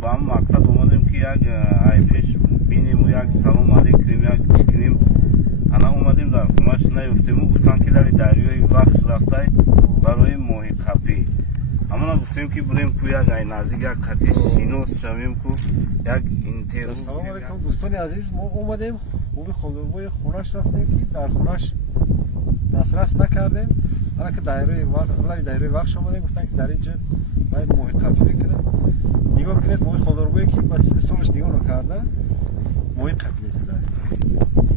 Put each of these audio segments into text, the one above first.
با هم مقصد اومدیم که یک ایپش بینیم و یک سلام علیک کنیم یک چی کنیم. انا اومدیم در خونهش نیفتیم و گفتن که لبی دریای وقت رفته برای ماهی قپی. اما گفتیم که بریم که یک نزدیک یک قطعه سینوس شویم که یک اینترو. سلام علیکم دوستان عزیز، ما اومدیم خوبی خودروی خونش رفتیم که در خونش دسترس نکردیم. حالا که دایره وقت اومدیم گفتن که در اینجا باید ماهی قپی بکنه. نگاه کنید ماهی خودروی که بس سالش نگاه نکرده ماهی قپی نیست.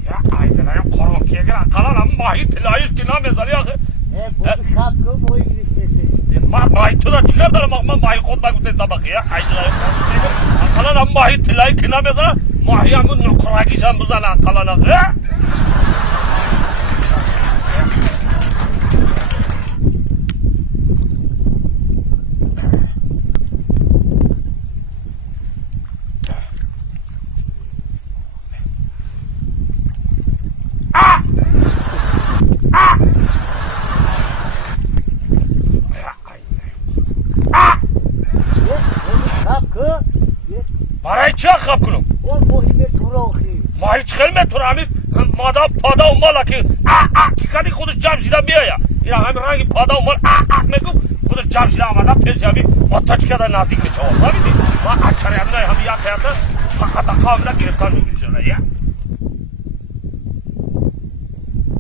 یا ایدلای قرآن که اگر اقلا ماهی تلایش که نمیذاری آخه بود خب رو ماهی گرفته ما ماهی تو دا چیکار دارم من ماهی خود نگفته سبقی یا ایدلای اقلا ماهی تلایی که نمیذاره ماهی همون نقرگیش هم بزنه اقلا برای چه خب کنم؟ اون ماهی تو آخری ماهی چه خیلی میتونه همین مادام پادا و مالا که که کدی خودش جمع شده بیایا این همین رنگی پادا و مال میگو خودش جمع شده آمده پیش همین آتش کده نزدیک میشه فهمیدی؟ و اکثر همین همین یک حیاته فقط کاملا گرفتار میگیری شده یا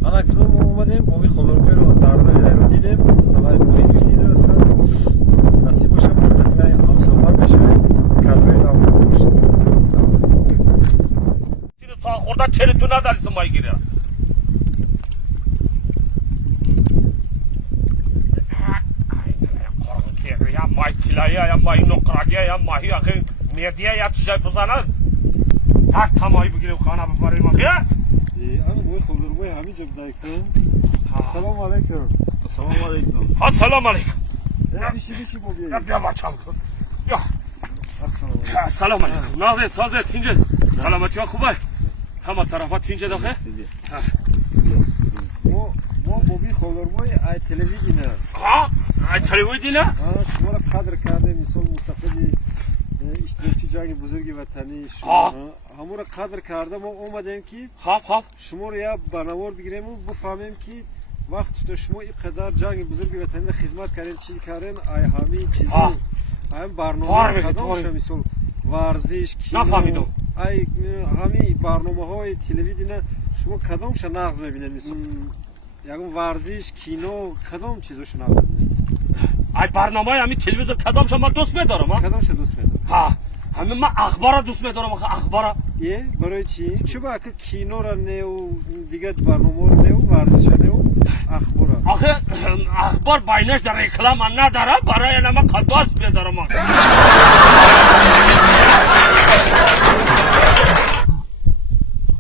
من اکنون ما اومدیم ماهی خودروی رو در رو دیدیم نوای ماهی گرسیده هستن نصیب باشه مدتی هم سفر بشه کلبه نمون باشه چیزی سال خوردن چلی تو نداریست ماهی گیری را یا ماهی تلایی یا ماهی نقرگی یا ماهی آخه میدیه یا چیزای بزنن تک تا ماهی بگیری و خانه ببریم آخه انا ماهی خودروی همینجا بدای کنم. السلام علیکم. السلام علیکم. السلام علیکم. بیشی بو بیا. بیا بچم کن. یا. السلام علیکم. السلام علیکم. نازه سازه تینجه. سلامتی ها خوبه. همه طرفا تینجه داخل. ما بوی خودروی ای تلویزیونه. ها؟ ای تلویزیونه؟ شما را قدر کرده مثال مستقلی اشتراکی جنگ بزرگ وطنی همون را قدر کرده ما اومدیم که خواب شما رو یا بنوار بگیریم و بفهمیم که وقت شما اینقدر جنگ بزرگ وطنی خدمت کردین چی کردین ای همین چیزا هم برنامه کدامش مثال ورزش کینو نفهمیدم ای همین برنامه‌های تلویزیون شما کدامش نقض می‌بینید مثال یکم ورزش کینو کدام چیزاش نقض می‌بینید ای برنامه همین تلویزیون کدام شما دوست می‌دارم کدامش دوست می‌دارم ها همین من اخبار دوست می‌دارم اخبار یه برای چی چه با که کینو را نه و دیگه برنامه رو نه و ورزش نه و اخبار آخه اخبار باینش در رکلام نداره برای من قداس می‌دارم